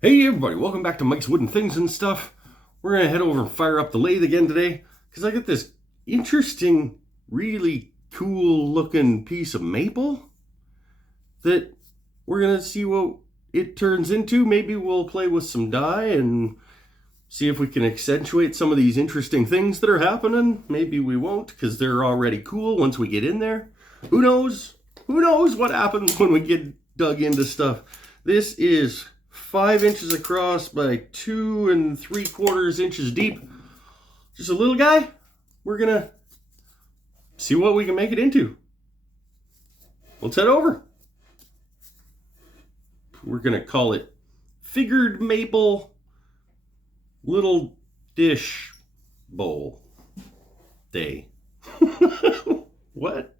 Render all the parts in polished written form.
Hey everybody, welcome back to Mike's Wooden Things and Stuff. We're going to head over and fire up the lathe again today because I got this interesting, really cool looking piece of maple that we're going to see what it turns into. Maybe we'll play with some dye and see if we can accentuate some of these interesting things that are happening. Maybe we won't because they're already cool once we get in there. Who knows? Who knows what happens when we get dug into stuff. This is 5 inches across by 2 3/4 inches deep. Just a little guy. We're gonna see what we can make it into. Let's head over. We're gonna call it Figured Maple Little Dish Bowl Day. What?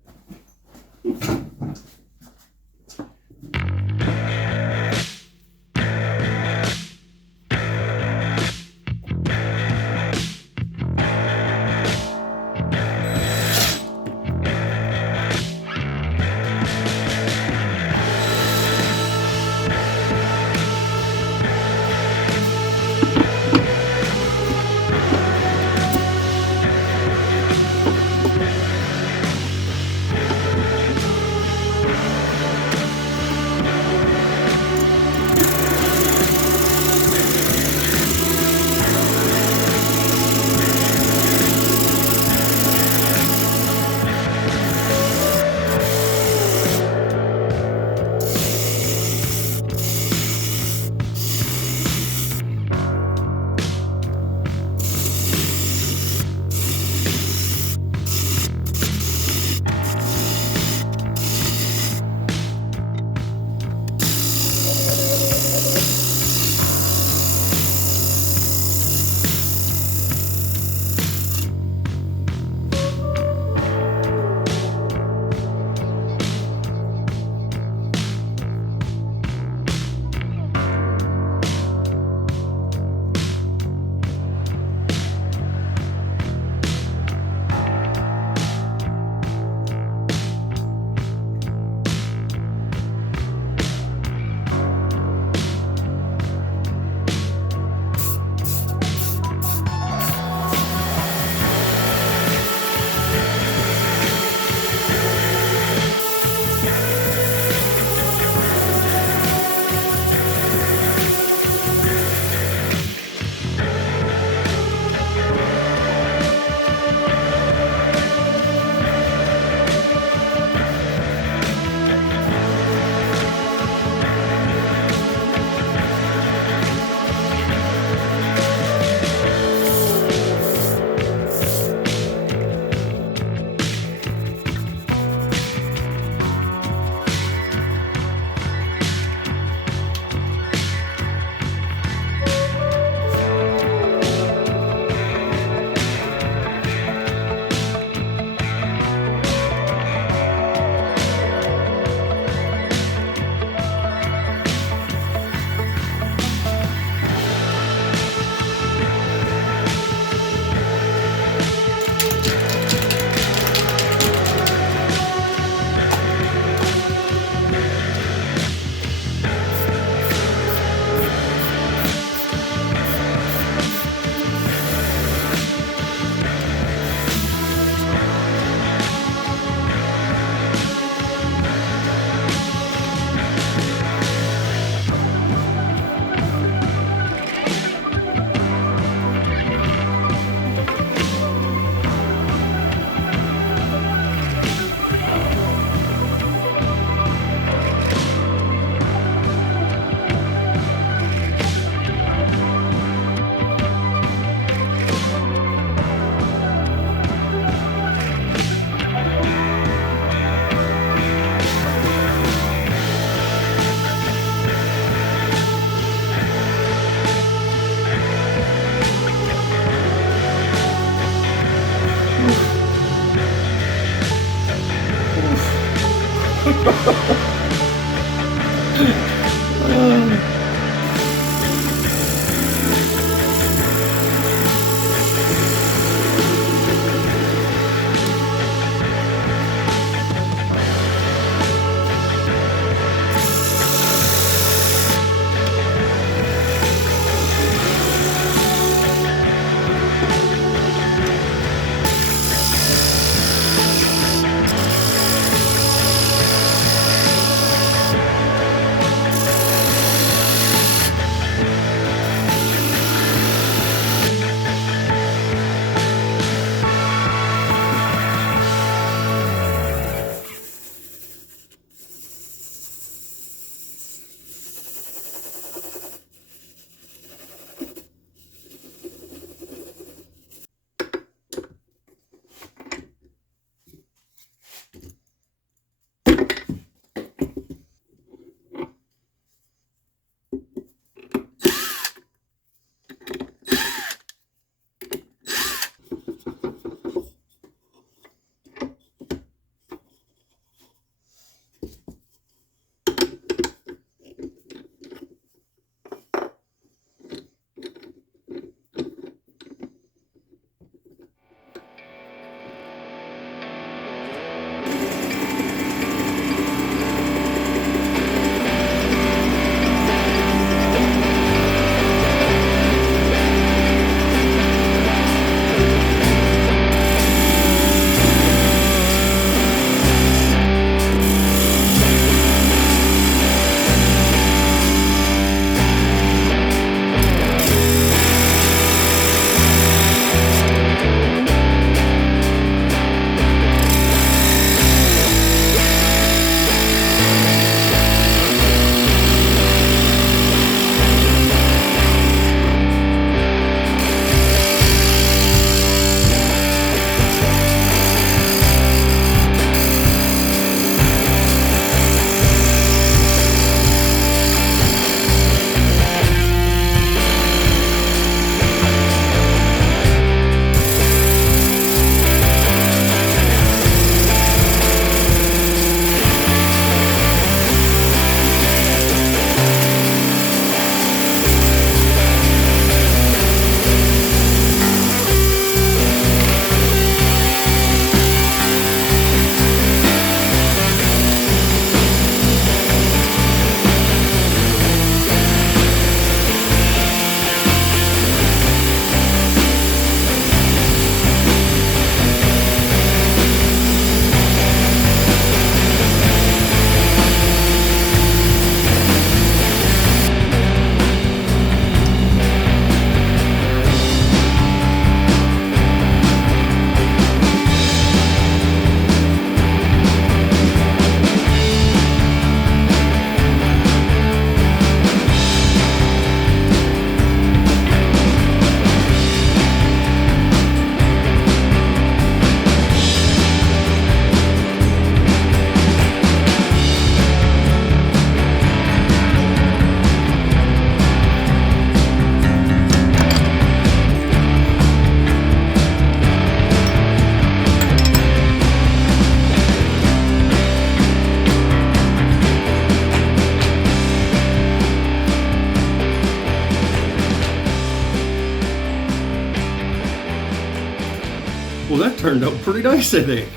turned out pretty nice, I think.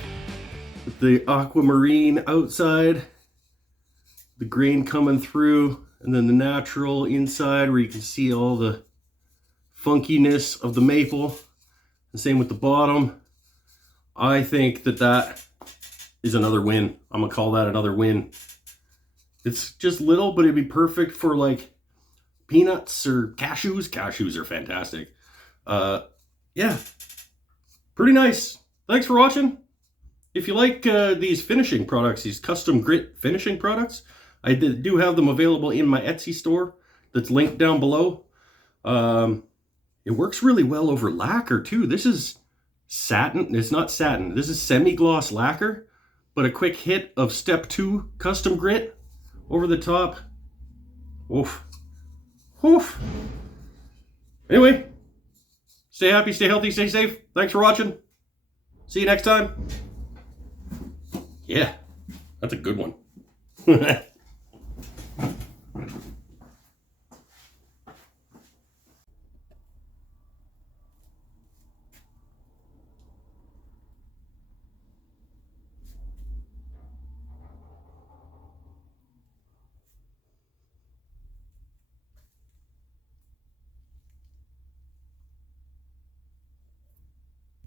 With the aquamarine outside, the grain coming through, and then the natural inside where you can see all the funkiness of the maple. The same with the bottom. I think that that is another win. I'm gonna call that another win. It's just little, but it'd be perfect for like peanuts or cashews. Cashews are fantastic. Yeah, pretty nice. Thanks for watching. If you like these finishing products, these custom grit finishing products, I do have them available in my Etsy store that's linked down below. It works really well over lacquer too. This is satin. It's not satin. This is semi-gloss lacquer, but a quick hit of step 2 custom grit over the top. Oof. Oof. Anyway, stay happy, stay healthy, stay safe. Thanks for watching. See you next time. Yeah, that's a good one.